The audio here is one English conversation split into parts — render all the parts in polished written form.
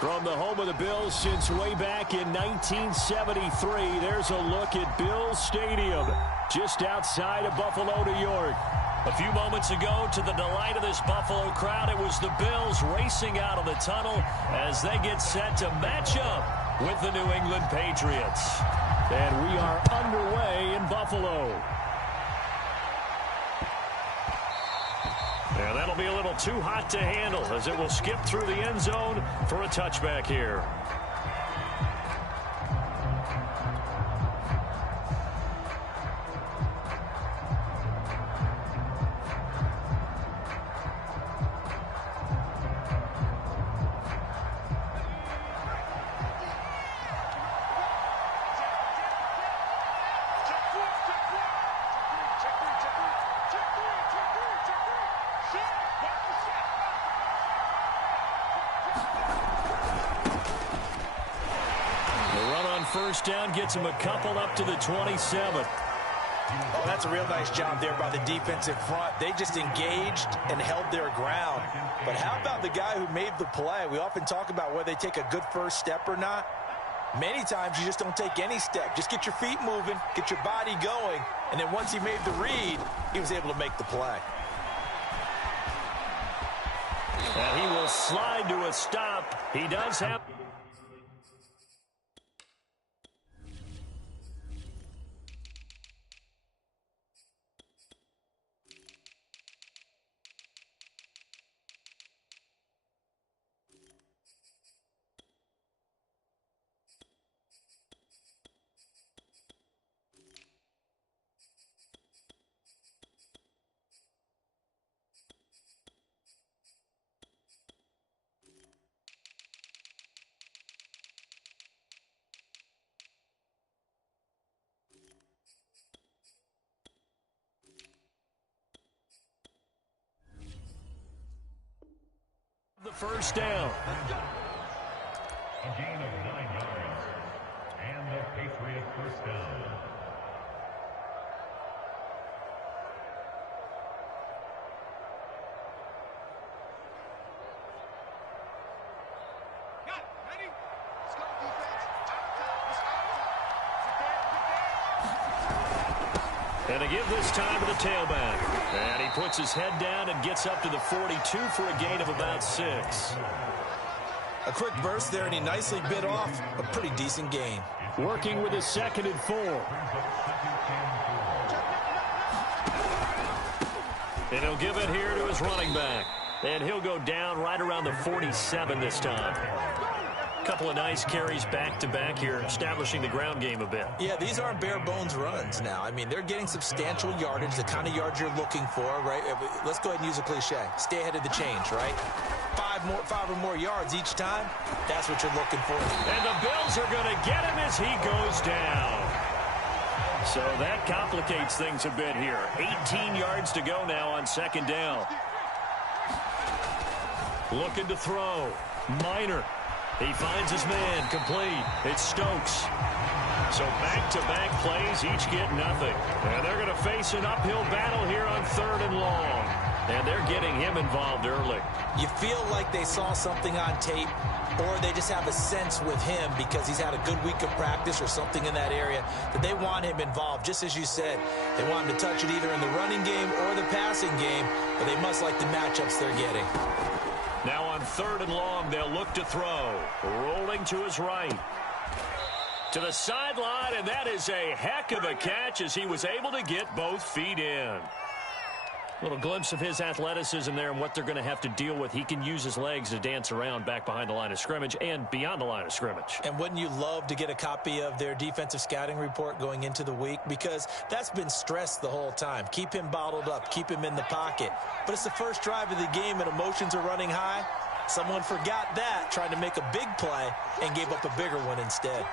From the home of the Bills since way back in 1973, there's a look at Bills Stadium, just outside of Buffalo, New York. A few moments ago, to the delight of this Buffalo crowd, it was the Bills racing out of the tunnel as they get set to match up with the New England Patriots. And we are underway in Buffalo. And that'll be a little too hot to handle as it will skip through the end zone for a touchback here. First down gets him a couple up to the 27. Oh, that's a real nice job there by the defensive front. They just engaged and held their ground. But how about the guy who made the play? We often talk about whether they take a good first step or not. Many times you just don't take any step. Just get your feet moving, get your body going, and then once he made the read, he was able to make the play. And he will slide to a stop. He does have... the first down. A gain of 9 yards. And the Patriot first down. Ready? Let's go, defense. And to give this time to the tailback. And he puts his head down and gets up to the 42 for a gain of about 6. A quick burst there, and he nicely bit off a pretty decent gain. Working with his 2nd and 4. And he'll give it here to his running back. And he'll go down right around the 47 this time. Couple of nice carries back-to-back here, establishing the ground game a bit. Yeah, these aren't bare-bones runs now. I mean, they're getting substantial yardage, the kind of yards you're looking for, right? Let's go ahead and use a cliche. Stay ahead of the change, right? 5 or more yards each time, that's what you're looking for. And the Bills are going to get him as he goes down. So that complicates things a bit here. 18 yards to go now on 2nd down. Looking to throw. Minor. He finds his man, complete. It's Stokes. So back-to-back plays, each get nothing. And they're going to face an uphill battle here on 3rd and long. And they're getting him involved early. You feel like they saw something on tape, or they just have a sense with him because he's had a good week of practice or something in that area that they want him involved. Just as you said, they want him to touch it either in the running game or the passing game, but they must like the matchups they're getting. Now on 3rd and long, they'll look to throw. Rolling to his right. To the sideline, and that is a heck of a catch as he was able to get both feet in. Little glimpse of his athleticism there and what they're going to have to deal with. He can use his legs to dance around back behind the line of scrimmage and beyond the line of scrimmage. And wouldn't you love to get a copy of their defensive scouting report going into the week? Because that's been stressed the whole time. Keep him bottled up. Keep him in the pocket. But it's the first drive of the game and emotions are running high. Someone forgot that, trying to make a big play and gave up a bigger one instead.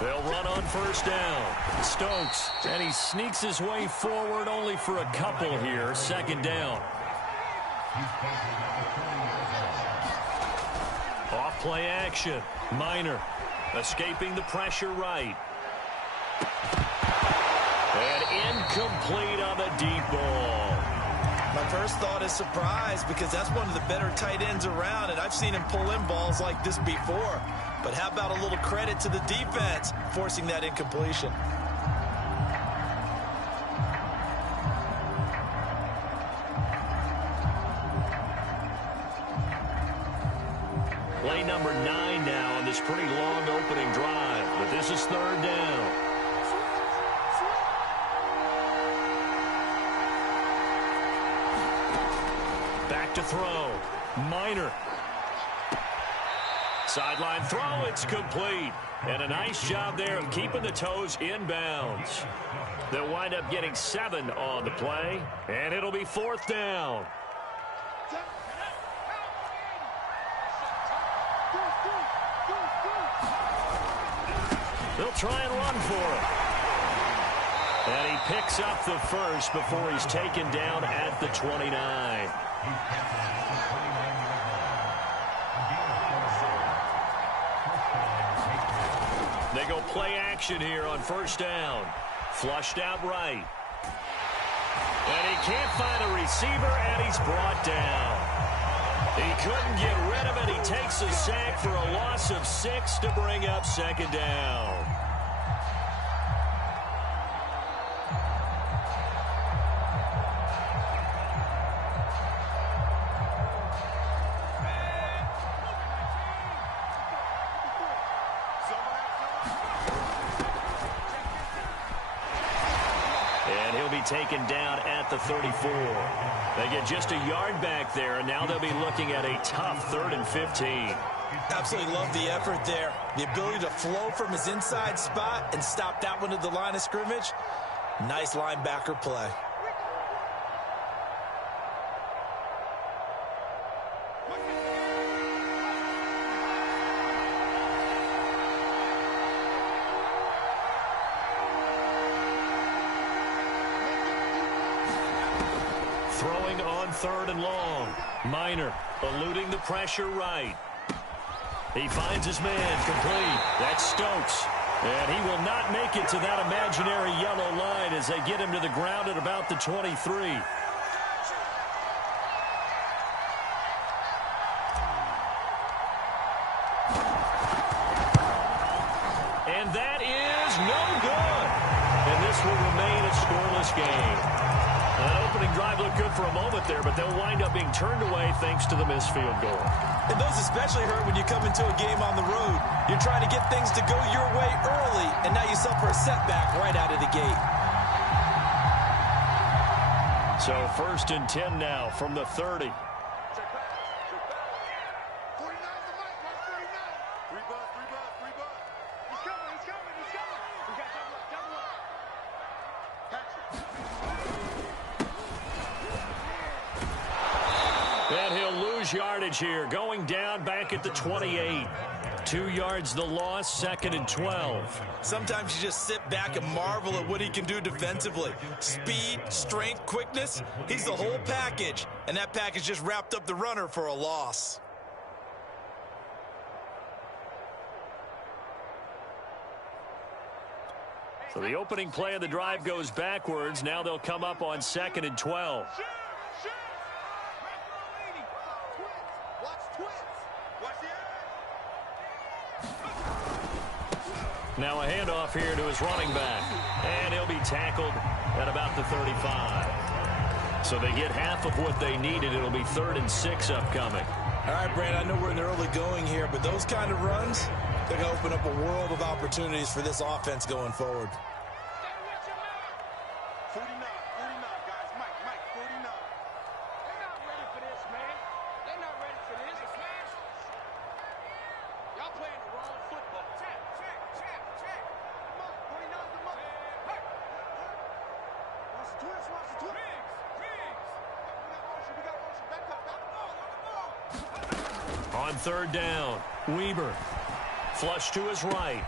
They'll run on 1st down. Stokes, and he sneaks his way forward only for a couple here. 2nd down. Off play action. Minor escaping the pressure right. And incomplete on the deep ball. My first thought is surprise because that's one of the better tight ends around, and I've seen him pull in balls like this before. But how about a little credit to the defense forcing that incompletion? Play number 9 now on this pretty long opening drive, but this is third down. Back to throw. Minor. Sideline throw, it's complete. And a nice job there of keeping the toes inbounds. They'll wind up getting 7 on the play, and it'll be fourth down. They'll try and run for it. And he picks up the first before he's taken down at the 29. They go play action here on first down. Flushed out right. And he can't find a receiver, and he's brought down. He couldn't get rid of it. He takes a sack for a loss of 6 to bring up second down. And he'll be taken down at the 34. They get just a yard back there, and now they'll be looking at a tough 3rd and 15. Absolutely love the effort there. The ability to flow from his inside spot and stop that one at the line of scrimmage. Nice linebacker play. Throwing on 3rd and long. Minor eluding the pressure right. He finds his man complete. That's Stokes. And he will not make it to that imaginary yellow line as they get him to the ground at about the 23. And that is no good. And this will remain a scoreless game. That opening drive looked good for a moment there, but they'll wind up being turned away thanks to the missed field goal. And those especially hurt when you come into a game on the road. You're trying to get things to go your way early, and now you suffer a setback right out of the gate. So 1st and 10 now from the 30. And he'll lose yardage here, going down back at the 28. 2 yards the loss, 2nd and 12. Sometimes you just sit back and marvel at what he can do defensively. Speed, strength, quickness, he's the whole package. And that package just wrapped up the runner for a loss. So the opening play of the drive goes backwards. Now they'll come up on 2nd and 12. Now a handoff here to his running back. And he'll be tackled at about the 35. So they get half of what they needed. It'll be 3rd and 6 upcoming. All right, Brad, I know we're in the early going here, but those kind of runs, they're going to open up a world of opportunities for this offense going forward. 49, guys. Mike, 49. They're not ready for this, man. They're not ready for this. Y'all playing the wrong football. Check. Come on, 49's the mark. Hey. Watch the twist. Riggs. We got motion. Back up. On 3rd down, Weber. Flush to his right.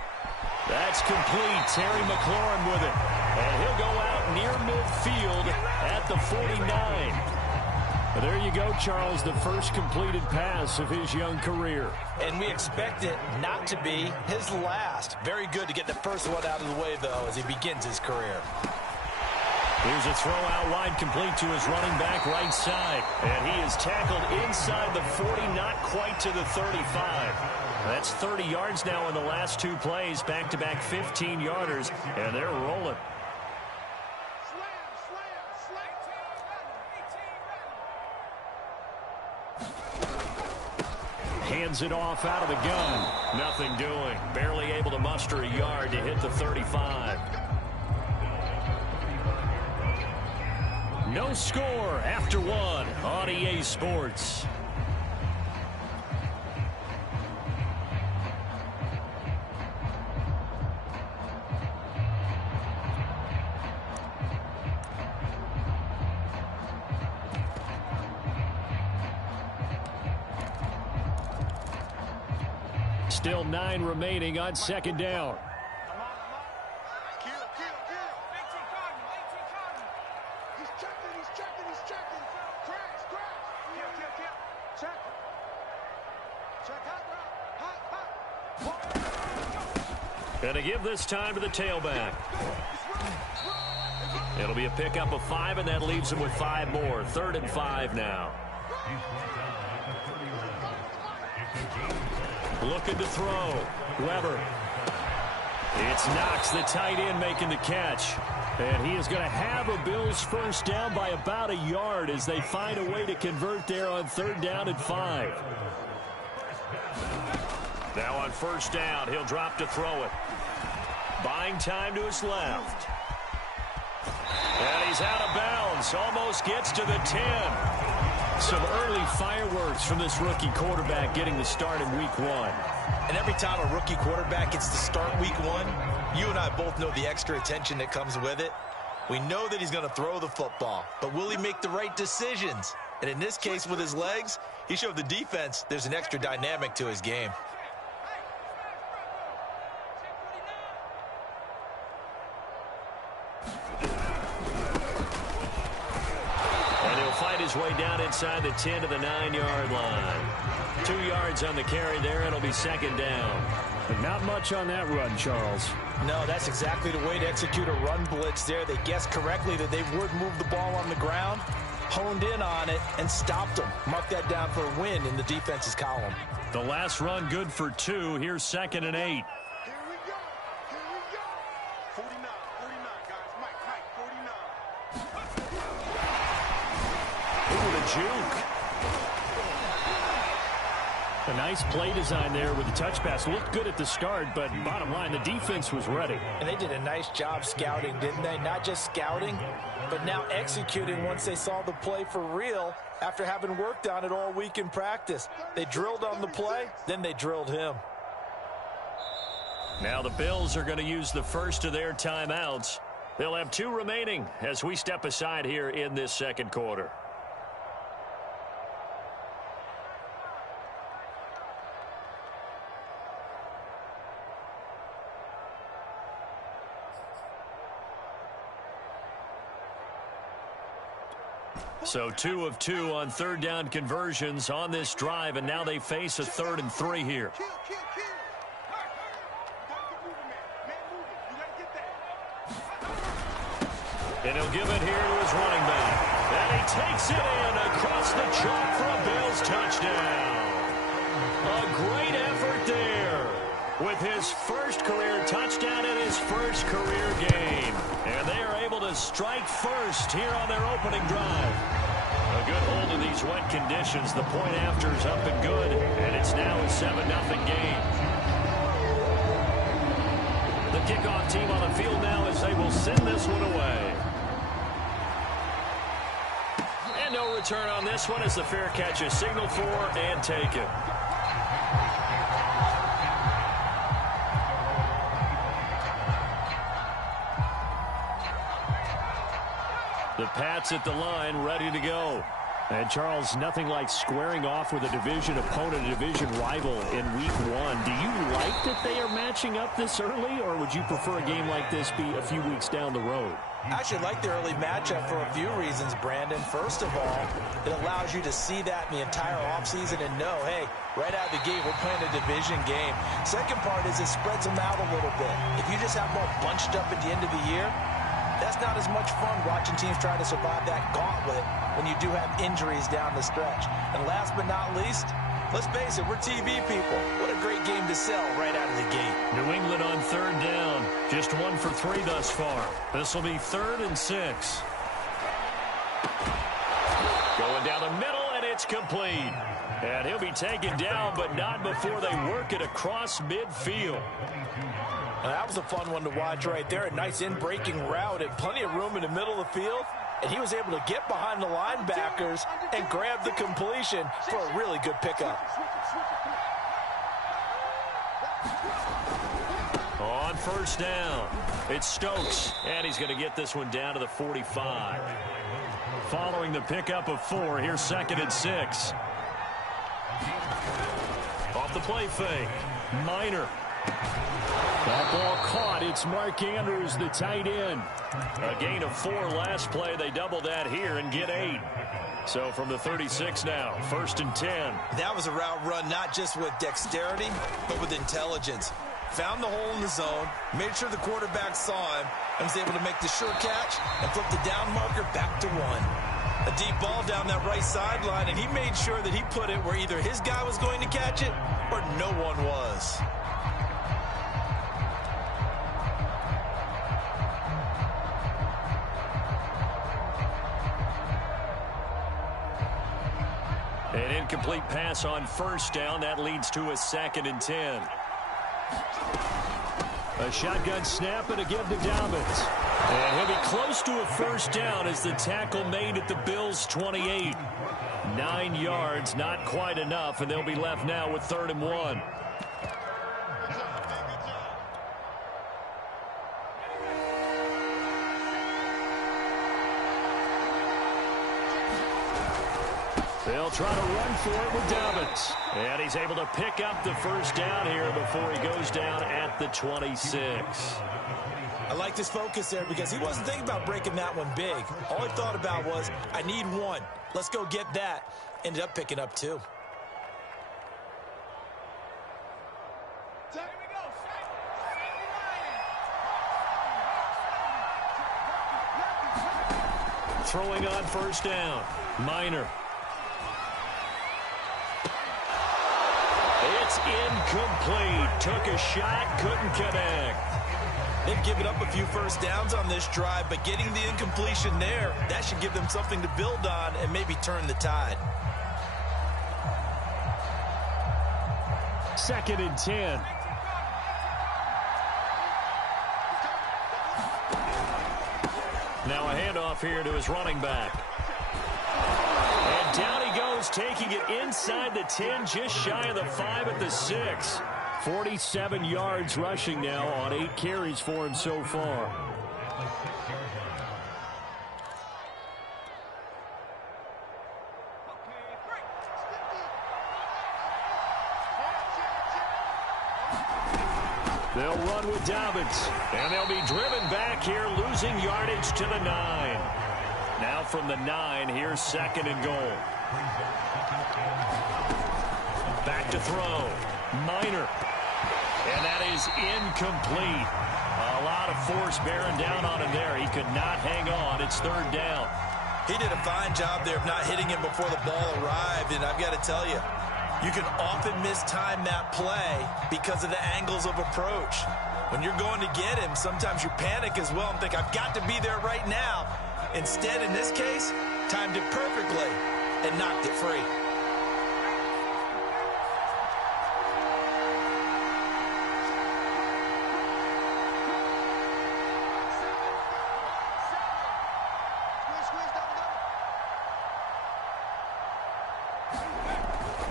That's complete. Terry McLaurin with it. And he'll go out near midfield at the 49. There you go, Charles, the first completed pass of his young career. And we expect it not to be his last. Very good to get the first one out of the way, though, as he begins his career. Here's a throw out wide, complete to his running back right side. And he is tackled inside the 40, not quite to the 35. That's 30 yards now in the last two plays, back-to-back 15-yarders, and they're rolling. Hands it off out of the gun. Nothing doing. Barely able to muster a yard to hit the 35. No score after one on EA Sports. Still 9 remaining on second down. And to give this time to the tailback. It'll be a pickup of 5, and that leaves him with 5 more. 3rd and 5 now. Looking to throw. Weber. It's Knox, the tight end, making the catch. And he is going to have a Bills first down by about a yard as they find a way to convert there on 3rd down and 5. Now on first down, he'll drop to throw it. Buying time to his left. And he's out of bounds. Almost gets to the 10. Some early fireworks from this rookie quarterback getting the start in week 1. And every time a rookie quarterback gets to start week 1, you and I both know the extra attention that comes with it. We know that he's going to throw the football, but will he make the right decisions? And in this case, with his legs, he showed the defense there's an extra dynamic to his game. His way down inside the 10 to the 9-yard line. 2 yards on the carry there. It'll be second down. But not much on that run, Charles. No, that's exactly the way to execute a run blitz there. They guessed correctly that they would move the ball on the ground, honed in on it, and stopped them. Mark that down for a win in the defense's column. The last run good for 2. Here's 2nd and 8. Here we go. Here we go. 49, guys. Mike, 49. Ooh, the juke. A nice play design there with the touch pass. Looked good at the start, but bottom line, the defense was ready. And they did a nice job scouting, didn't they? Not just scouting, but now executing once they saw the play for real after having worked on it all week in practice. They drilled on the play, then they drilled him. Now the Bills are going to use the first of their timeouts. They'll have 2 remaining as we step aside here in this second quarter. So 2 of 2 on 3rd down conversions on this drive, and now they face a 3rd and 3 here. Kill. You gotta get moving, man. Moving. You gotta get that. And he'll give it here to his running back. And he takes it in across the chalk for a Bills touchdown. A great effort there with his first career touchdown in his first career game. And they are able to strike first here on their opening drive. A good hold of these wet conditions. The point after is up and good, and it's now a 7-0 game. The kickoff team on the field now as they will send this one away. And no return on this one as the fair catch is signaled for and taken. The Pats at the line, ready to go. And, Charles, nothing like squaring off with a division opponent, a division rival in week 1. Do you like that they are matching up this early, or would you prefer a game like this be a few weeks down the road? I actually like the early matchup for a few reasons, Brandon. First of all, it allows you to see that in the entire offseason and know, hey, right out of the gate, we're playing a division game. Second part is it spreads them out a little bit. If you just have them all bunched up at the end of the year, that that's not as much fun watching teams try to survive that gauntlet when you do have injuries down the stretch. And last but not least, let's face it, we're TV people. What a great game to sell right out of the gate. New England on third down. Just 1 for 3 thus far. This will be 3rd and 6. Going down the middle, and it's complete. And he'll be taken down, but not before they work it across midfield. Now, that was a fun one to watch right there. A nice in-breaking route and plenty of room in the middle of the field. And he was able to get behind the linebackers and grab the completion for a really good pickup. On first down, it's Stokes, and he's going to get this one down to the 45. Following the pickup of 4, here's 2nd and 6. Off the play fake, Minor. That ball caught. It's Mark Andrews, the tight end. A gain of 4 last play. They double that here and get 8. So from the 36 now, 1st and 10. That was a route run not just with dexterity, but with intelligence. Found the hole in the zone, made sure the quarterback saw him, and was able to make the sure catch and flip the down marker back to 1. A deep ball down that right sideline, and he made sure that he put it where either his guy was going to catch it or no one was. An incomplete pass on first down. That leads to a 2nd and 10. A shotgun snap and a give to Dobbins. And he'll be close to a first down as the tackle made at the Bills' 28. 9 yards, not quite enough, and they'll be left now with 3rd and 1. They'll try to run for it with Dobbins. And he's able to pick up the first down here before he goes down at the 26. I like this focus there because he wasn't thinking about breaking that one big. All he thought about was, I need 1. Let's go get that. Ended up picking up 2. Throwing on first down, Minor. It's incomplete. Took a shot, couldn't connect. They've given up a few first downs on this drive, but getting the incompletion there, that should give them something to build on and maybe turn the tide. 2nd and 10. Now a handoff here to his running back. And down he goes, taking it inside the 10, just shy of the 5 at the 6. 47 yards rushing now on 8 carries for him so far. They'll run with Dobbins, and they'll be driven back here, losing yardage to the 9. Now from the 9, here's 2nd and goal. Back to throw. Minor. And that is incomplete. A lot of force bearing down on him there. He could not hang on. It's 3rd down. He did a fine job there of not hitting him before the ball arrived, and I've got to tell you, you can often mistime that play because of the angles of approach. When you're going to get him, sometimes you panic as well and think, I've got to be there right now. Instead, in this case, timed it perfectly and knocked it free.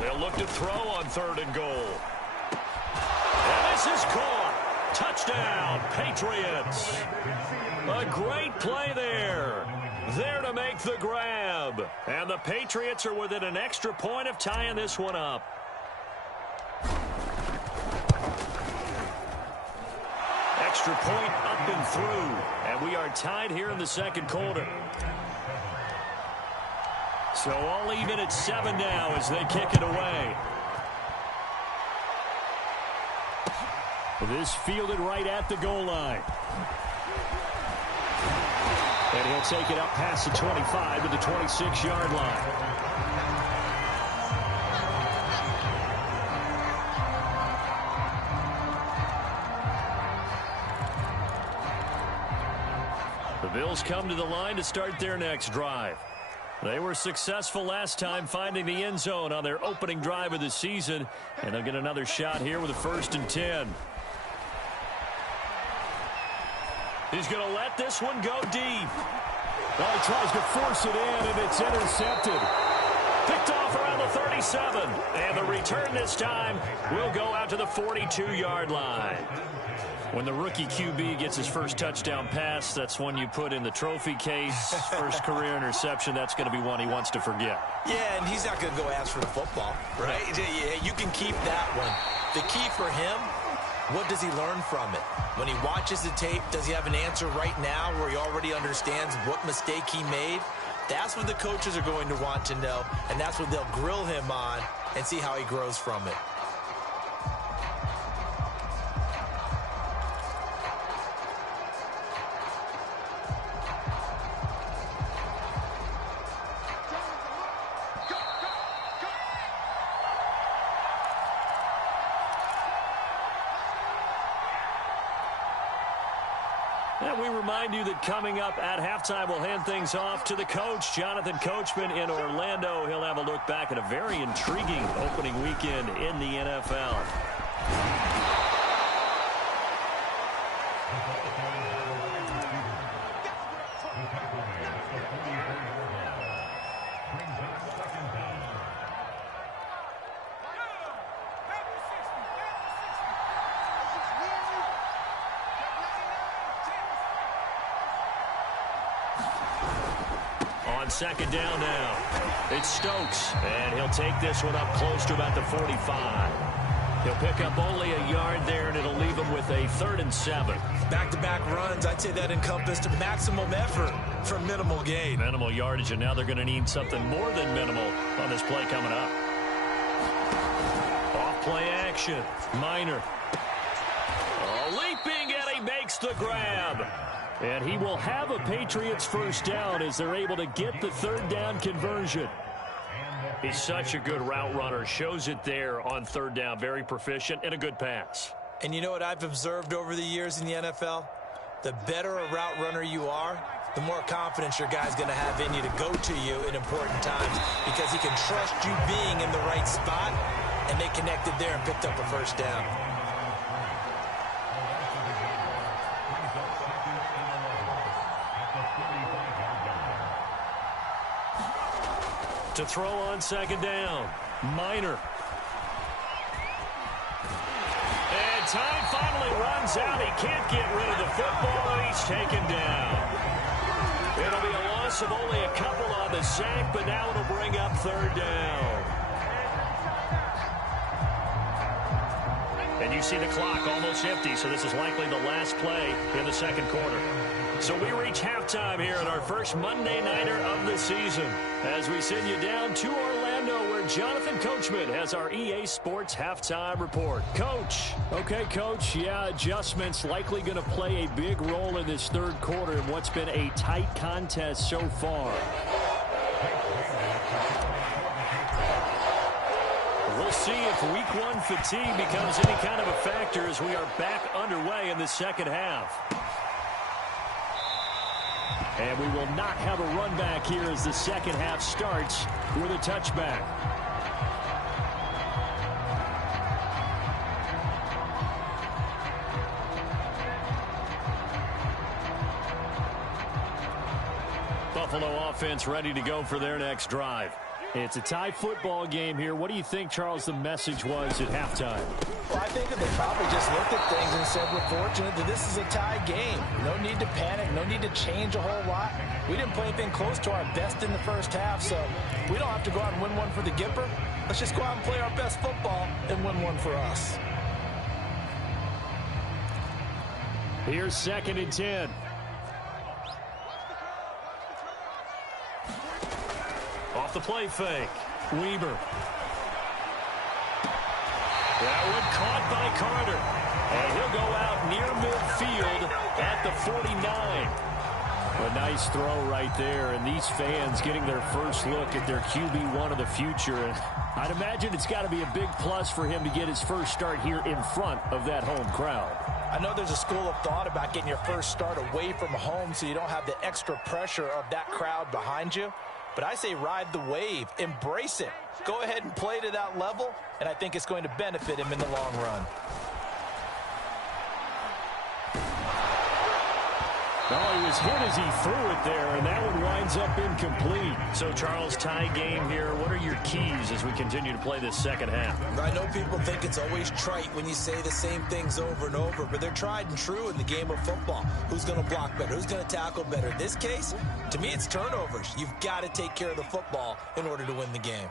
They'll look to throw on 3rd and goal. And this is caught. Touchdown, Patriots. A great play there. There to make the grab. And the Patriots are within an extra point of tying this one up. Extra point up and through. And we are tied here in the 2nd quarter. So all even at 7 now as they kick it away. This fielded right at the goal line. And he'll take it up past the 25 to the 26-yard line. The Bills come to the line to start their next drive. They were successful last time finding the end zone on their opening drive of the season, and they'll get another shot here with a 1st and 10. He's going to let this one go deep. Well, he tries to force it in, and it's intercepted. Picked off around the 37. And the return this time will go out to the 42-yard line. When the rookie QB gets his first touchdown pass, that's one you put in the trophy case. First career interception, that's going to be one he wants to forget. Yeah, and he's not going to go ask for the football, right? Yeah, you can keep that one. The key for him, what does he learn from it? When he watches the tape, does he have an answer right now where he already understands what mistake he made? That's what the coaches are going to want to know, and that's what they'll grill him on and see how he grows from it. And we remind you that coming up at halftime, we'll hand things off to the coach, Jonathan Coachman in Orlando. He'll have a look back at a very intriguing opening weekend in the NFL. On second down now, it's Stokes, and he'll take this one up close to about the 45. He'll pick up only a yard there, and it'll leave him with a 3rd and 7. Back-to-back runs, I'd say that encompassed maximum effort for minimal gain. Minimal yardage, and now they're going to need something more than minimal on this play coming up. Off-play action, Minor. Leaping, and he makes the grab. And he will have a Patriots first down as they're able to get the 3rd down conversion. He's such a good route runner. Shows it there on 3rd down. Very proficient and a good pass. And you know what I've observed over the years in the NFL? The better a route runner you are, the more confidence your guy's going to have in you to go to you in important times because he can trust you being in the right spot, and they connected there and picked up a first down. To throw on second down, Minor. And time finally runs out. He can't get rid of the football. He's taken down. It'll be a loss of only a couple on the sack, but now it'll bring up 3rd down. And you see the clock almost empty, so this is likely the last play in the second quarter. So we reach halftime here at our first Monday Nighter of the season as we send you down to Orlando where Jonathan Coachman has our EA Sports Halftime Report. Coach. Okay, Coach. Yeah, adjustments likely going to play a big role in this 3rd quarter in what's been a tight contest so far. We'll see if Week 1 fatigue becomes any kind of a factor as we are back underway in the second half. And we will not have a run back here as the second half starts with a touchback. Buffalo offense ready to go for their next drive. It's a tie football game here. What do you think, Charles, the message was at halftime? Well, I think that they probably just looked at things and said, we're fortunate that this is a tie game. No need to panic. No need to change a whole lot. We didn't play anything close to our best in the first half, so we don't have to go out and win one for the Gipper. Let's just go out and play our best football and win one for us. Here's 2nd and 10. Off the play fake. Weber. That one caught by Carter. And he'll go out near midfield at the 49. A nice throw right there, and these fans getting their first look at their QB1 of the future. And I'd imagine it's got to be a big plus for him to get his first start here in front of that home crowd. I know there's a school of thought about getting your first start away from home so you don't have the extra pressure of that crowd behind you. But I say ride the wave, embrace it. Go ahead and play to that level, and I think it's going to benefit him in the long run. Oh, he was hit as he threw it there, and that one winds up incomplete. So, Charles, tie game here. What are your keys as we continue to play this second half? I know people think it's always trite when you say the same things over and over, but they're tried and true in the game of football. Who's going to block better? Who's going to tackle better? In this case, to me, it's turnovers. You've got to take care of the football in order to win the game.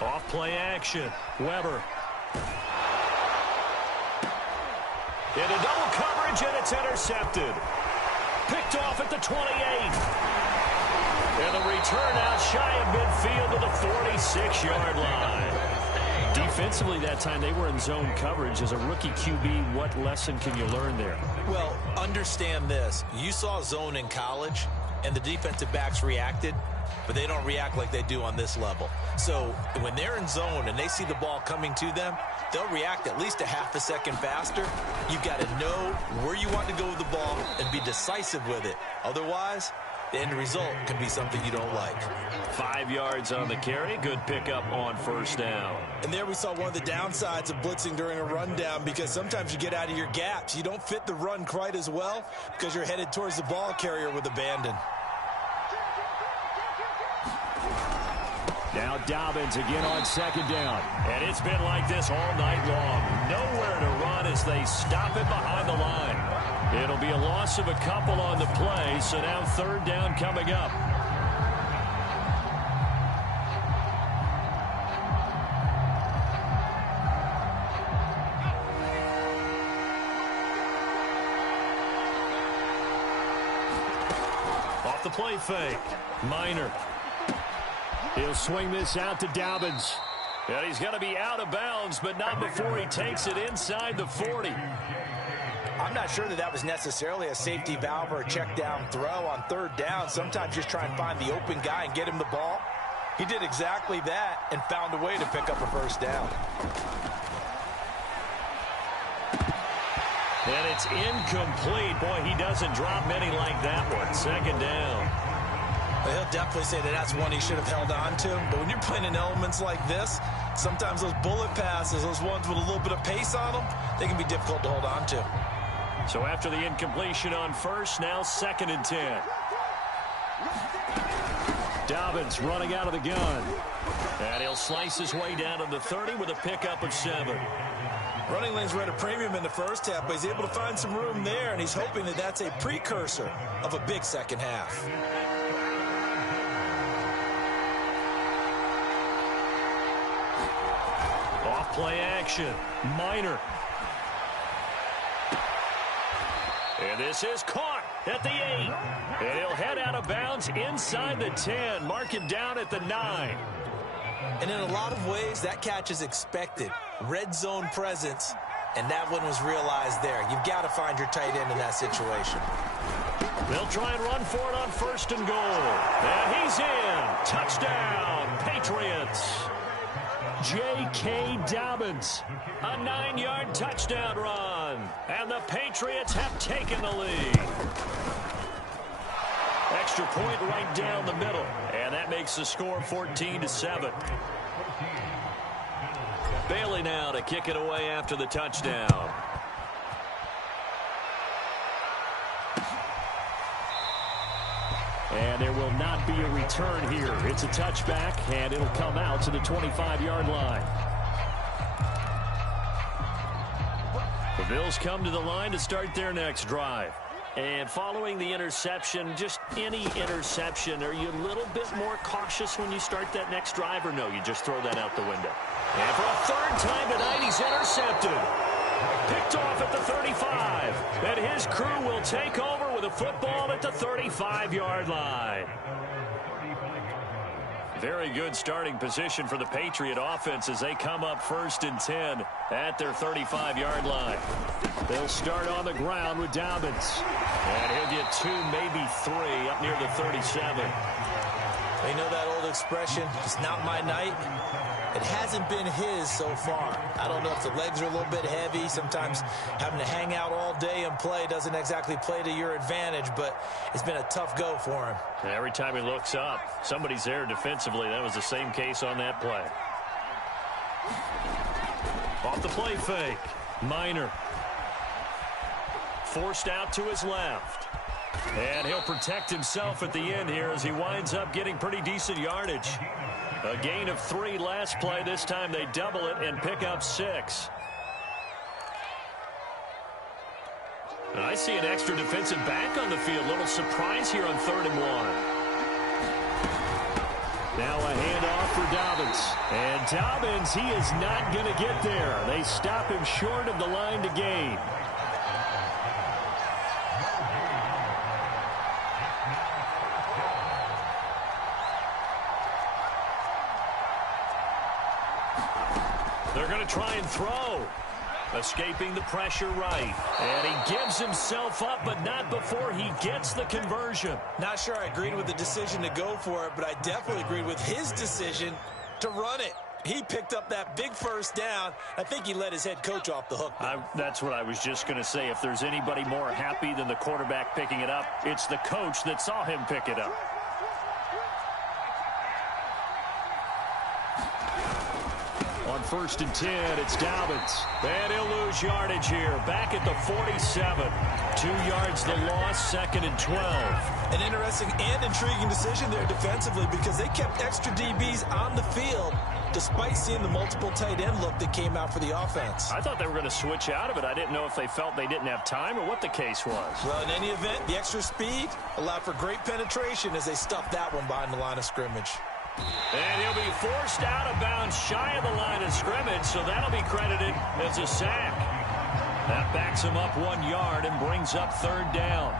Off play action. Weber. Into double coverage, and it's intercepted. Picked off at the 28. And the return out shy of midfield to the 46-yard line. Defensively that time, they were in zone coverage. As a rookie QB, what lesson can you learn there? Well, understand this. You saw zone in college, and the defensive backs reacted, but they don't react like they do on this level. So when they're in zone and they see the ball coming to them, they'll react at least a half a second faster. You've got to know where you want to go with the ball and be decisive with it. Otherwise, the end result can be something you don't like. 5 yards on the carry. Good pickup on first down. And there we saw one of the downsides of blitzing during a rundown, because sometimes you get out of your gaps. You don't fit the run quite as well because you're headed towards the ball carrier with abandon. Now Dobbins again on second down. And it's been like this all night long. Nowhere to run as they stop it behind the line. It'll be a loss of a couple on the play, so now third down coming up. Off the play fake. Minor. He'll swing this out to Dobbins. And he's going to be out of bounds, but not before he takes it inside the 40. I'm not sure that was necessarily a safety valve or a check down throw on third down. Sometimes just try and find the open guy and get him the ball. He did exactly that and found a way to pick up a first down. And it's incomplete. Boy, he doesn't drop many like that one. Second down. Well, he'll definitely say that that's one he should have held on to. But when you're playing in elements like this, sometimes those bullet passes, those ones with a little bit of pace on them, they can be difficult to hold on to. So after the incompletion on first, now 2nd and 10. Dobbins running out of the gun. And he'll slice his way down to the 30 with a pickup of 7. Running lanes were at a premium in the first half, but he's able to find some room there, and he's hoping that that's a precursor of a big second half. Off play action. Minor. And this is caught at the 8. And he'll head out of bounds inside the 10. Mark it down at the 9. And in a lot of ways, that catch is expected. Red zone presence, and that one was realized there. You've got to find your tight end in that situation. They'll try and run for it on 1st and goal. And he's in. Touchdown, Patriots. J.K. Dobbins, a 9-yard touchdown run. And the Patriots have taken the lead. Extra point right down the middle. And that makes the score 14-7. Bailey now to kick it away after the touchdown. And there will not be a return here. It's a touchback, and it'll come out to the 25-yard line. The Bills come to the line to start their next drive. And following the interception, just any interception, are you a little bit more cautious when you start that next drive, or no, you just throw that out the window? And for a third time tonight, he's intercepted. Picked off at the 35. And his crew will take over with a football at the 35-yard line. Very good starting position for the Patriot offense as they come up 1st and 10 at their 35-yard line. They'll start on the ground with Dobbins. And he'll get 2, maybe 3 up near the 37. You know that old expression, it's not my night? It hasn't been his so far. I don't know if the legs are a little bit heavy. Sometimes having to hang out all day and play doesn't exactly play to your advantage, but it's been a tough go for him. And every time he looks up, somebody's there defensively. That was the same case on that play. Off the play fake. Minor. Forced out to his left. And he'll protect himself at the end here as he winds up getting pretty decent yardage. A gain of 3 last play. This time they double it and pick up 6. And I see an extra defensive back on the field. Little surprise here on 3rd and 1. Now a handoff for Dobbins. And Dobbins, he is not going to get there. They stop him short of the line to gain. They're going to try and throw. Escaping the pressure right. And he gives himself up, but not before he gets the conversion. Not sure I agreed with the decision to go for it, but I definitely agreed with his decision to run it. He picked up that big first down. I think he let his head coach off the hook. That's what I was just going to say. If there's anybody more happy than the quarterback picking it up, it's the coach that saw him pick it up. On 1st and 10, it's Dobbins. And he'll lose yardage here. Back at the 47. 2 yards the loss, 2nd and 12. An interesting and intriguing decision there defensively because they kept extra DBs on the field despite seeing the multiple tight end look that came out for the offense. I thought they were going to switch out of it. I didn't know if they felt they didn't have time or what the case was. Well, in any event, the extra speed allowed for great penetration as they stuffed that one behind the line of scrimmage. And he'll be forced out of bounds shy of the line of scrimmage, so that'll be credited as a sack. That backs him up 1 yard and brings up 3rd down.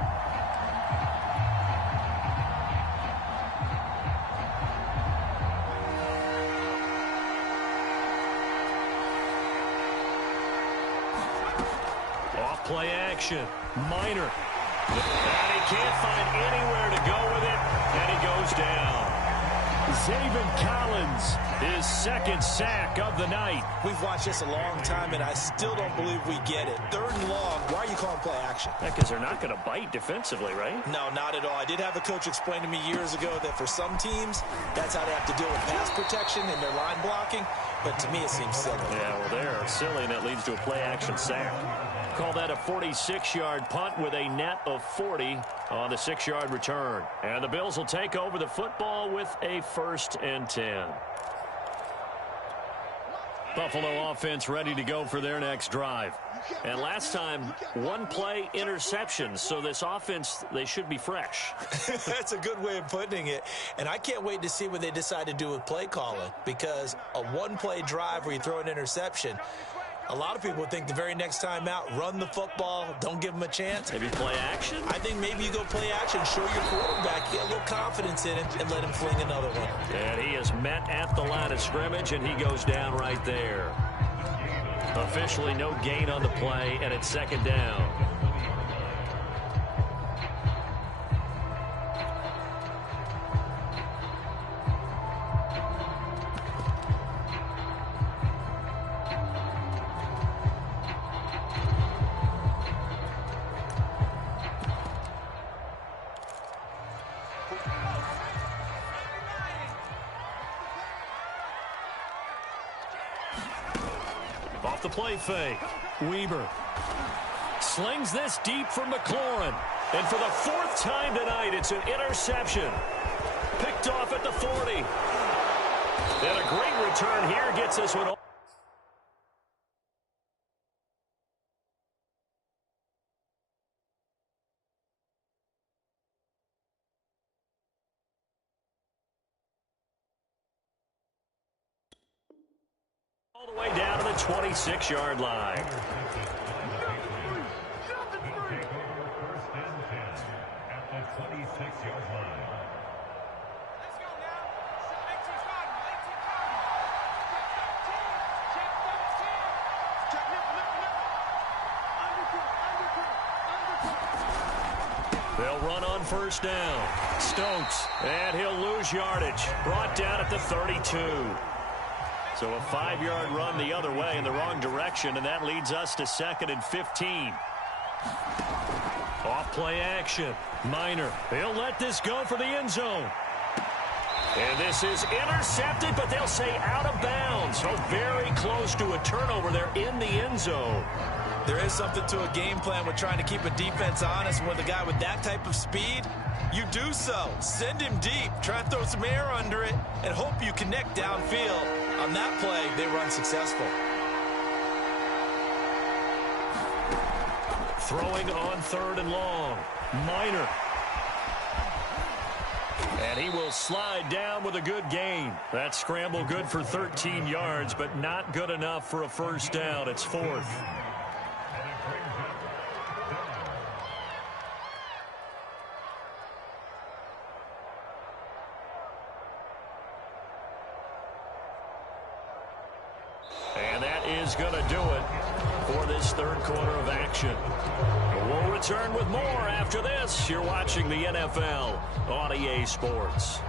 Off play action. Minor. And he can't find anywhere to go with it, and he goes down. Zaven Collins, his 2nd sack of the night. We've watched this a long time, and I still don't believe we get it. 3rd and long, why are you calling play action? Because they're not going to bite defensively, right? No, not at all. I did have a coach explain to me years ago that for some teams, that's how they have to deal with pass protection and their line blocking. But to me, it seems silly. Yeah, well, they're silly, and that leads to a play action sack. Call that a 46-yard punt with a net of 40 on the 6-yard return. And the Bills will take over the football with a 1st and 10. Buffalo offense ready to go for their next drive. And last time, 1 play interception. So this offense, they should be fresh. That's a good way of putting it. And I can't wait to see what they decide to do with play calling. Because a 1-play drive where you throw an interception, a lot of people would think the very next time out, run the football, don't give them a chance. Maybe play action? I think maybe you go play action, show your quarterback, get a little confidence in it, and let him fling another one. And he is met at the line of scrimmage, and he goes down right there. Officially no gain on the play, and it's 2nd down. Off the play fake. Weber slings this deep for McLaurin. And for the 4th time tonight, it's an interception. Picked off at the 40. And a great return here gets this one. All the way down to the 26-yard line. Take over 1st and 10 at the 26-yard line. Let's go now. 18 starting. 18 starting. Check 13. Check 13. Check lip. Undercut. They'll run on first down. Stokes, and he'll lose yardage. Brought down at the 32. So a 5-yard run the other way in the wrong direction, and that leads us to 2nd and 15. Off play action. Minor. He'll let this go for the end zone. And this is intercepted, but they'll say out of bounds. So very close to a turnover there in the end zone. There is something to a game plan with trying to keep a defense honest. And with a guy with that type of speed, you do so. Send him deep. Try and throw some air under it and hope you connect downfield. On that play, they run successful. Throwing on 3rd and long. Minor. And he will slide down with a good gain. That scramble good for 13 yards, but not good enough for a first down. It's 4th. And that is going to do it for this 3rd quarter of action. We'll return with more after this. You're watching the NFL on EA Sports.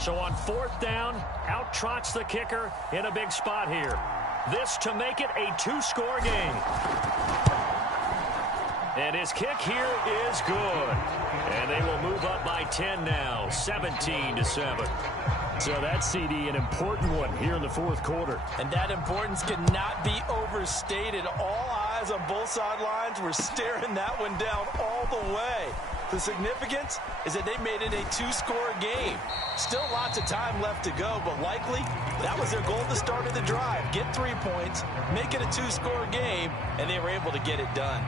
So on 4th down, out trots the kicker in a big spot here. This to make it a 2-score game. And his kick here is good. And they will move up by 10 now, 17-7. So that's, CD, an important one here in the 4th quarter. And that importance cannot be overstated. All eyes on both sidelines were staring that one down all the way. The significance is that they made it a 2-score game. Still lots of time left to go, but likely that was their goal at the start of the drive. Get 3 points, make it a 2-score game, and they were able to get it done.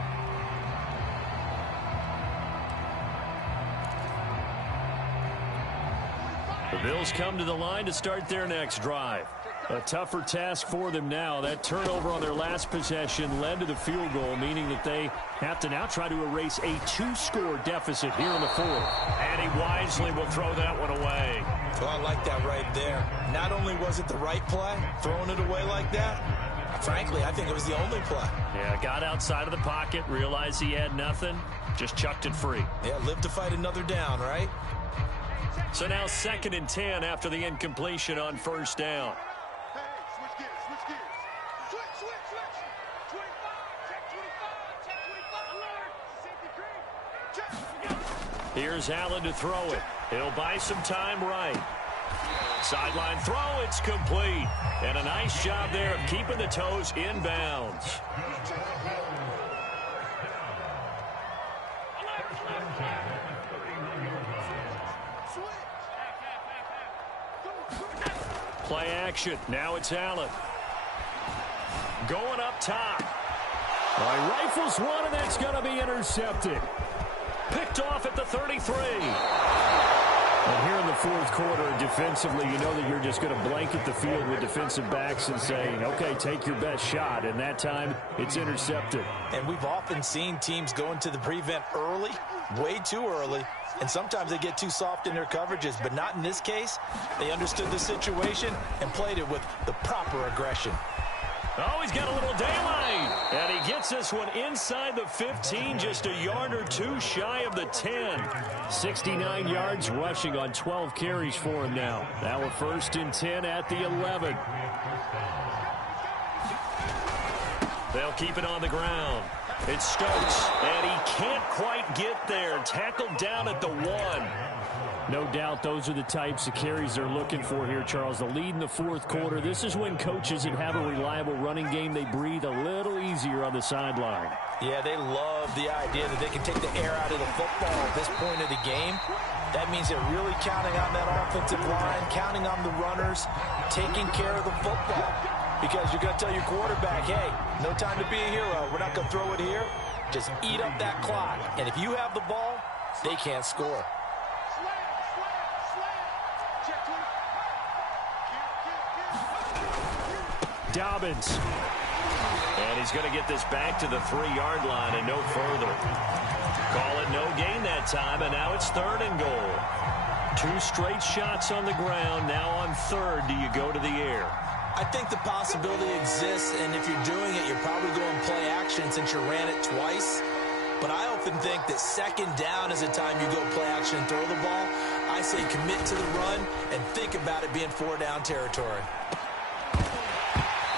The Bills come to the line to start their next drive. A tougher task for them now. That turnover on their last possession led to the field goal, meaning that they have to now try to erase a 2-score deficit here in the 4th. And he wisely will throw that one away. Well, I like that right there. Not only was it the right play, throwing it away like that, frankly, I think it was the only play. Yeah, got outside of the pocket, realized he had nothing, just chucked it free. Yeah, live to fight another down, right? So now 2nd and 10 after the incompletion on 1st down. Hey, switch gears, switch gears. Switch. 25, check 25, alert. Safety green. Check. Here's Allen to throw it. He'll buy some time right. Sideline throw, it's complete. And a nice job there of keeping the toes in bounds. Play action. Now it's Allen. Going up top. Rifles one, and that's going to be intercepted. Picked off at the 33. And here in the 4th quarter, defensively, you know that you're just going to blanket the field with defensive backs and saying, okay, take your best shot. And that time, it's intercepted. And we've often seen teams go into the prevent early, way too early, and sometimes they get too soft in their coverages, but not in this case. They understood the situation and played it with the proper aggression. Oh, he's got a little daylight. And he gets this one inside the 15, just a yard or two shy of the 10. 69 yards rushing on 12 carries for him now. Now a 1st and 10 at the 11. They'll keep it on the ground. It's Stokes, and he can't quite get there. Tackled down at the 1. No doubt those are the types of carries they're looking for here, Charles. The lead in the 4th quarter. This is when coaches that have a reliable running game, they breathe a little easier on the sideline. Yeah, they love the idea that they can take the air out of the football at this point of the game. That means they're really counting on that offensive line, counting on the runners, taking care of the football. Because you're going to tell your quarterback, hey, no time to be a hero. We're not going to throw it here. Just eat up that clock. And if you have the ball, they can't score. Dobbins. And he's going to get this back to the 3-yard line and no further. Call it no gain that time, and now it's 3rd and goal. 2 straight shots on the ground. Now on 3rd, do you go to the air? I think the possibility exists, and if you're doing it, you're probably going play action since you ran it twice. But I often think that second down is a time you go play action and throw the ball. I say commit to the run and think about it being 4-down territory.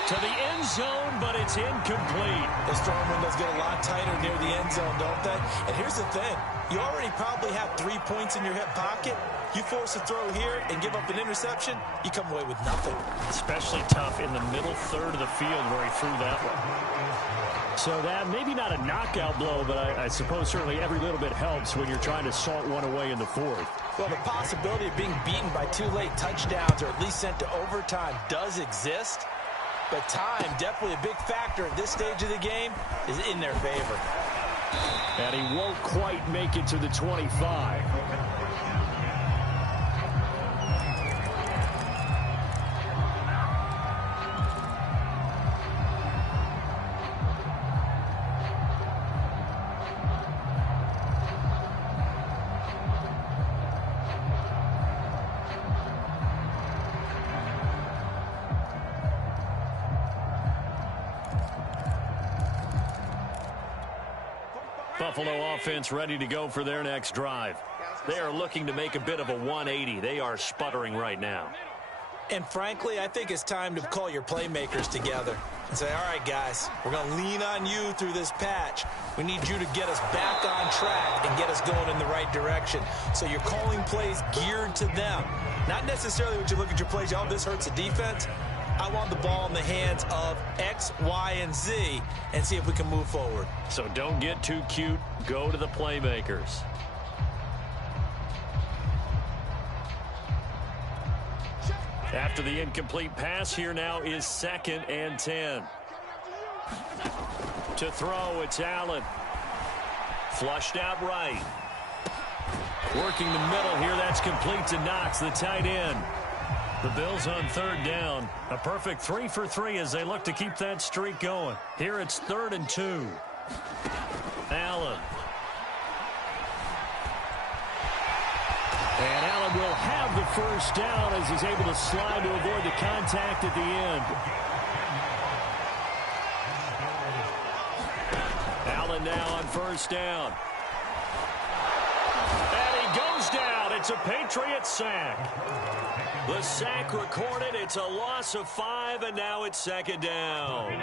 To the end zone, but it's incomplete. Those throwing windows get a lot tighter near the end zone, don't they? And here's the thing. You already probably have 3 points in your hip pocket. You force a throw here and give up an interception, you come away with nothing. Especially tough in the middle third of the field where he threw that one. So that, maybe not a knockout blow, but I suppose certainly every little bit helps when you're trying to salt one away in the fourth. Well, the possibility of being beaten by 2 late touchdowns or at least sent to overtime does exist. But time, definitely a big factor at this stage of the game, is in their favor. And he won't quite make it to the 25. Buffalo offense ready to go for their next drive. They are looking to make a bit of a 180. They are sputtering right now. And frankly, I think it's time to call your playmakers together and say, all right, guys, we're going to lean on you through this patch. We need you to get us back on track and get us going in the right direction. So you're calling plays geared to them. Not necessarily when you look at your plays, oh, this hurts the defense. I want the ball in the hands of X, Y, and Z and see if we can move forward. So don't get too cute. Go to the playmakers. After the incomplete pass, here now is 2nd and 10. To throw, it's Allen. Flushed out right. Working the middle here, that's complete to Knox, the tight end. The Bills on 3rd down. A perfect 3 for 3 as they look to keep that streak going. Here it's 3rd and 2. Allen. And Allen will have the first down as he's able to slide to avoid the contact at the end. Allen now on 1st down. And he goes down. It's a Patriot sack. The sack recorded. It's a loss of 5, and now it's 2nd down.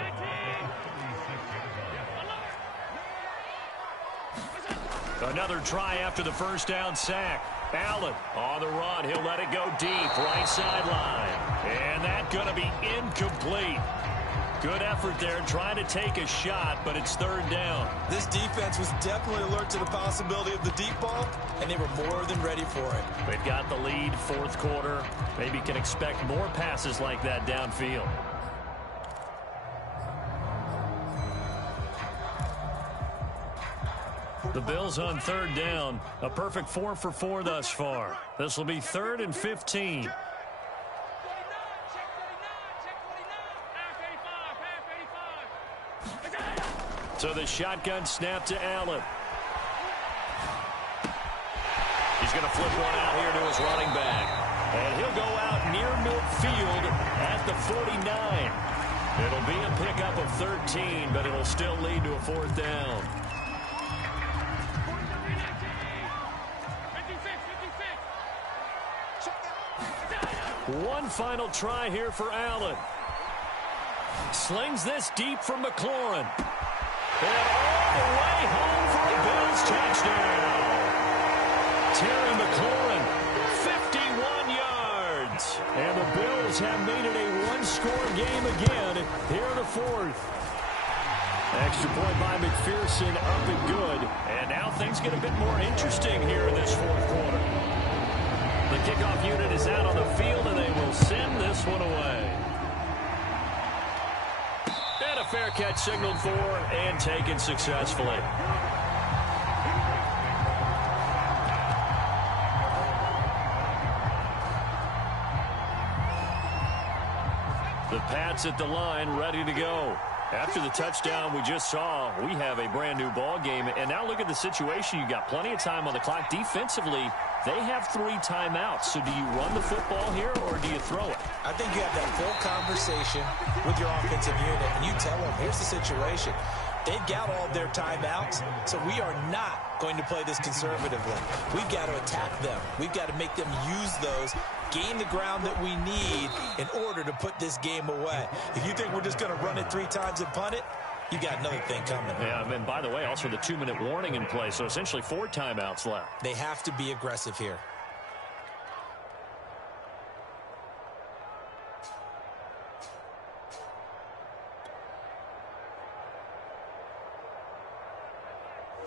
Another try after the 1st down sack. Allen on the run. He'll let it go deep, right sideline. And that's going to be incomplete. Good effort there, trying to take a shot, but it's 3rd down. This defense was definitely alert to the possibility of the deep ball, and they were more than ready for it. They've got the lead, 4th quarter. Maybe can expect more passes like that downfield. The Bills on 3rd down. A perfect 4 for 4 thus far. This will be 3rd and 15. So the shotgun snap to Allen. He's going to flip one out here to his running back. And he'll go out near midfield at the 49. It'll be a pickup of 13, but it'll still lead to a 4th down. One final try here for Allen. Slings this deep for McLaurin. And all the way home for a Bills touchdown. Terry McLaurin, 51 yards. And the Bills have made it a one-score game again here in the 4th. Extra point by McPherson, up and good. And now things get a bit more interesting here in this 4th quarter. The kickoff unit is out on the field, and they will send this one away. And a fair catch signaled for and taken successfully. The Pats at the line, ready to go. After the touchdown we just saw, we have a brand new ball game. And now look at the situation. You got plenty of time on the clock. Defensively, they have 3 timeouts. So do you run the football here or do you throw it? I think you have that full conversation with your offensive unit, and you tell them, here's the situation. They've got all their timeouts, so we are not going to play this conservatively. We've got to attack them. We've got to make them use those, gain the ground that we need in order to put this game away. If you think we're just going to run it 3 times and punt it, you got another thing coming. Yeah, and by the way, also the 2-minute warning in play, so essentially 4 timeouts left. They have to be aggressive here.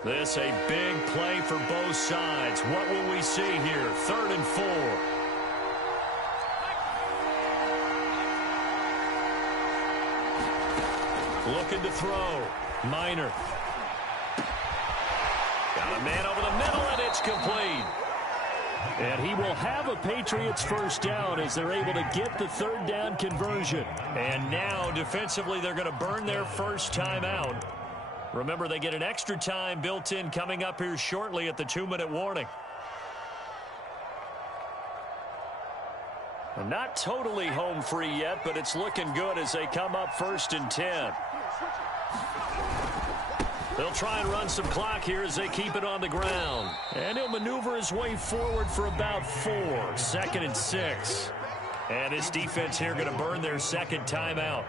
This a big play for both sides. What will we see here? 3rd and 4. Looking to throw. Minor. Got a man over the middle, and it's complete. And he will have a Patriots first down as they're able to get the 3rd down conversion. And now, defensively, they're going to burn their first time out. Remember, they get an extra time built in coming up here shortly at the 2-minute warning. And not totally home free yet, but it's looking good as they come up 1st and 10. They'll try and run some clock here as they keep it on the ground. And he'll maneuver his way forward for about 4. 2nd and 6. And his defense here going to burn their 2nd timeout.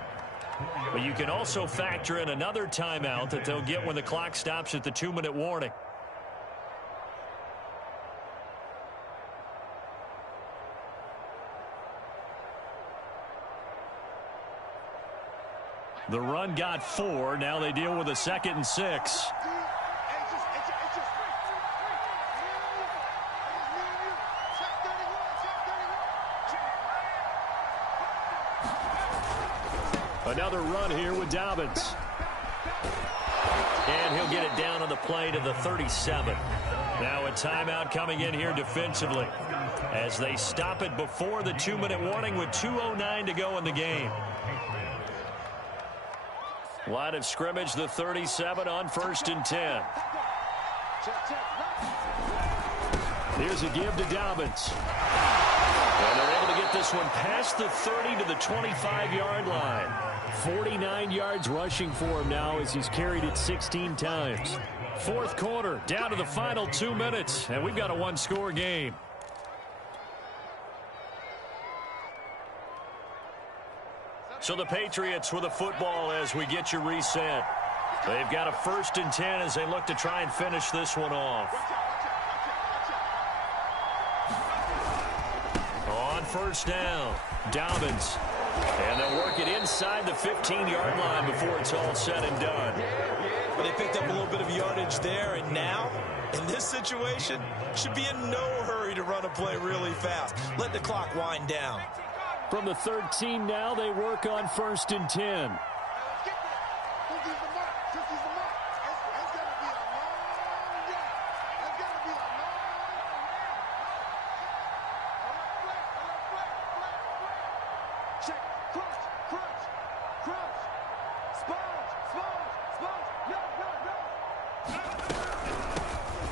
But you can also factor in another timeout that they'll get when the clock stops at the 2-minute warning. The run got 4. Now they deal with a 2nd and 6. Another run here with Dobbins. And he'll get it down on the play to the 37. Now a timeout coming in here defensively as they stop it before the 2-minute warning with 2:09 to go in the game. Line of scrimmage, the 37 on 1st and 10. Here's a give to Dobbins. And they're able to get this one past the 30 to the 25-yard line. 49 yards rushing for him now as he's carried it 16 times. 4th quarter, down to the final 2 minutes, and we've got a 1-score game. So the Patriots with a football as we get you reset. They've got a 1st and 10 as they look to try and finish this one off. On 1st down, Dobbins. And they'll work it inside the 15-yard line before it's all said and done. Well, they picked up a little bit of yardage there, and now, in this situation, should be in no hurry to run a play really fast. Let the clock wind down. From the 13 now, they work on 1st and 10.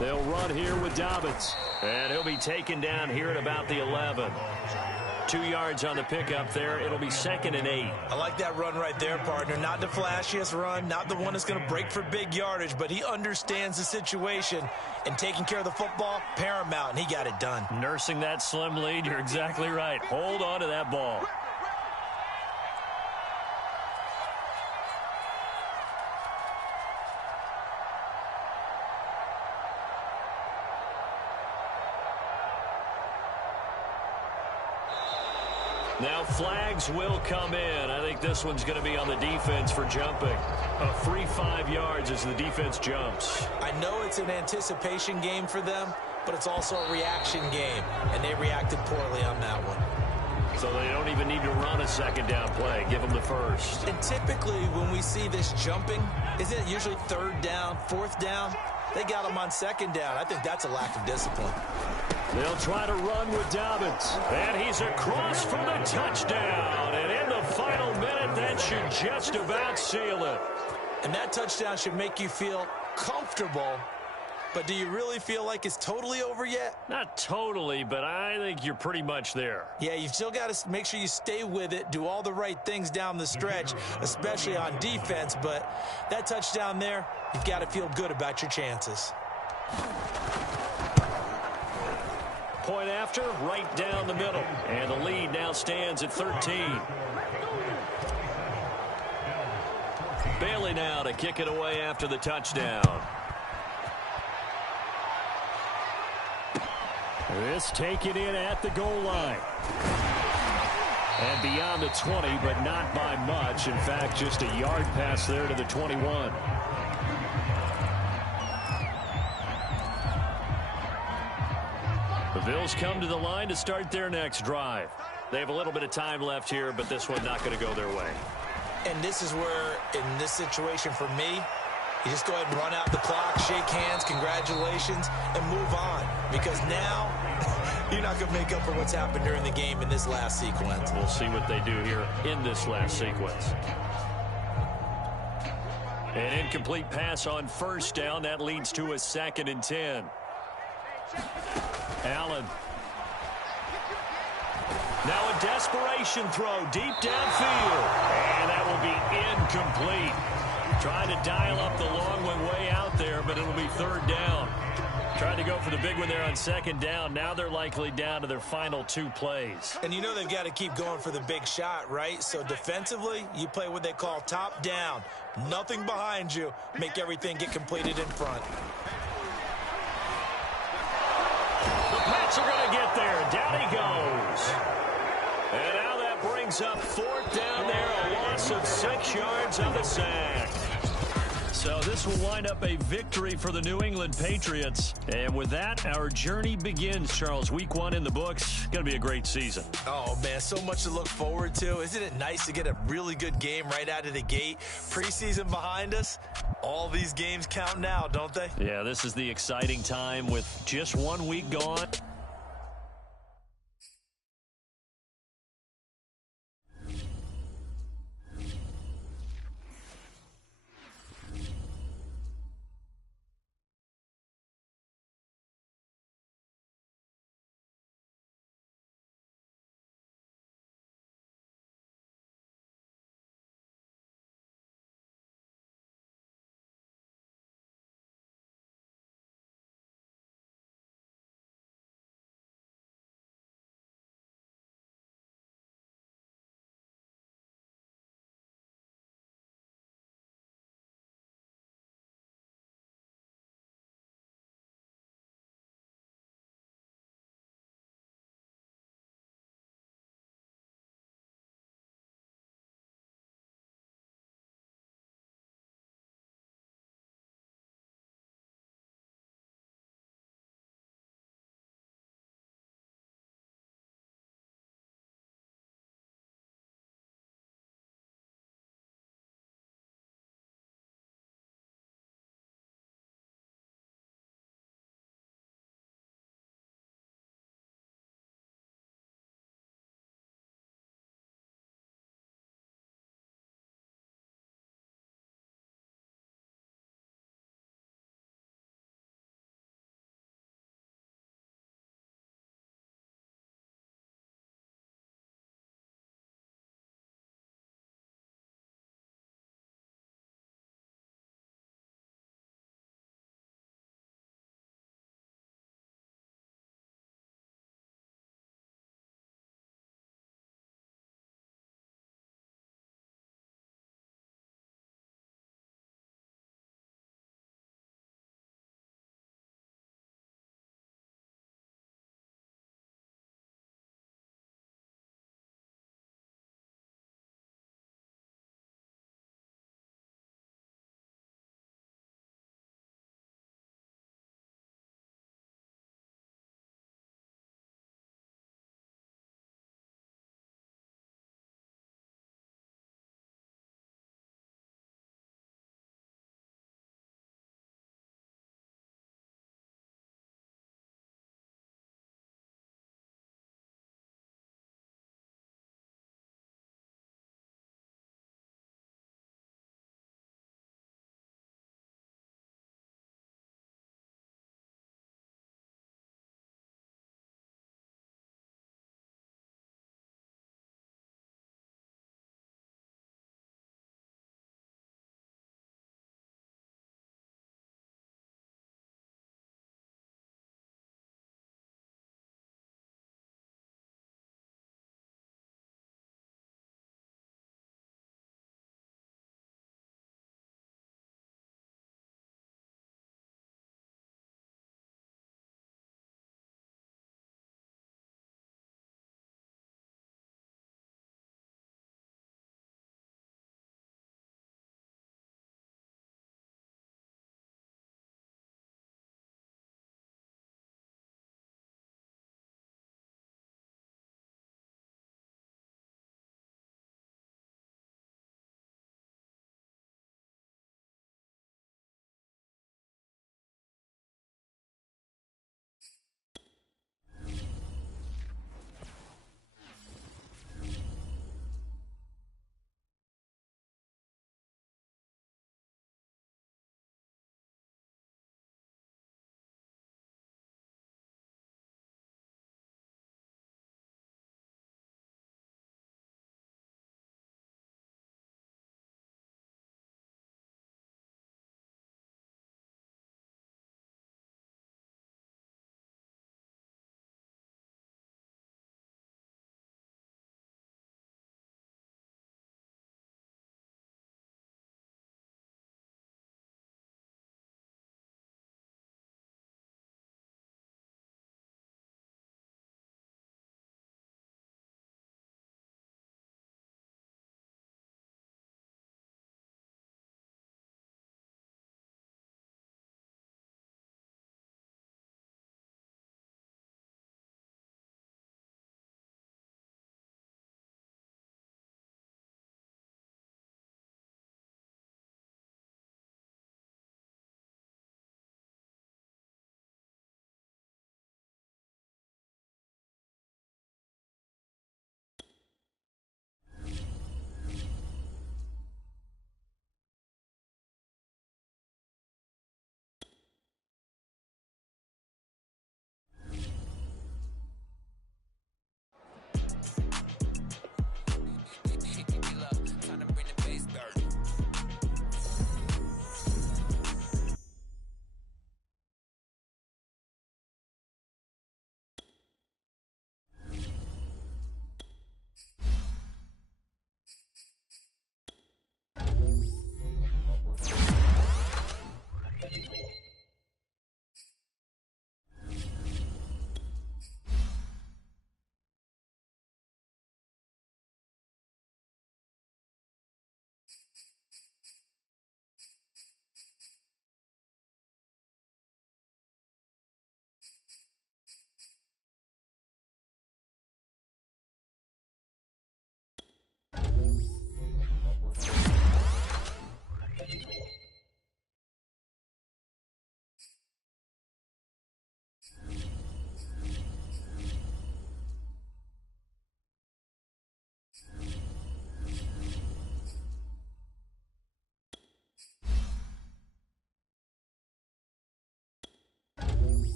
They'll run here with Dobbins. And he'll be taken down here at about the 11. 2 yards on the pickup there. It'll be 2nd and 8. I like that run right there, partner. Not the flashiest run, not the one that's going to break for big yardage, but he understands the situation, and taking care of the football, paramount, and he got it done. Nursing that slim lead, you're exactly right. Hold on to that ball. Now flags will come in. I think this one's going to be on the defense for jumping. A free 5 yards as the defense jumps. I know it's an anticipation game for them, but it's also a reaction game, and they reacted poorly on that one. So they don't even need to run a 2nd down play. Give them the 1st. And typically when we see this jumping, isn't it usually 3rd down, 4th down? They got him on second down. I think that's a lack of discipline. They'll try to run with Dobbins. And he's across for the touchdown. And in the final minute, that should just about seal it. And that touchdown should make you feel comfortable. But do you really feel like it's totally over yet? Not totally, but I think you're pretty much there. Yeah, you've still got to make sure you stay with it, do all the right things down the stretch, especially on defense. But that touchdown there, you've got to feel good about your chances. Point after, right down the middle. And the lead now stands at 13. Bailey now to kick it away after the touchdown. This taken in at the goal line. And beyond the 20, but not by much. In fact, just a yard pass there to the 21. The Bills come to the line to start their next drive. They have a little bit of time left here, but this one not going to go their way. And this is where, in this situation for me, you just go ahead and run out the clock, shake hands, congratulations, and move on. Because now, you're not going to make up for what's happened during the game in this last sequence. We'll see what they do here in this last sequence. An incomplete pass on first down. That leads to a 2nd and 10. Allen. Now a desperation throw deep downfield. And that will be incomplete. Trying to dial up the long one way out there, but it'll be 3rd down. Trying to go for the big one there on 2nd down. Now they're likely down to their final 2 plays. And you know they've got to keep going for the big shot, right? So defensively, you play what they call top down. Nothing behind you. Make everything get completed in front. The Pats are going to get there. Down he goes. And now that brings up 4th down there. A loss of 6 yards on the sack. So this will wind up a victory for the New England Patriots. And with that, our journey begins, Charles. Week 1 in the books. Going to be a great season. Oh, man, so much to look forward to. Isn't it nice to get a really good game right out of the gate? Preseason behind us. All these games count now, don't they? Yeah, this is the exciting time with just 1 week gone.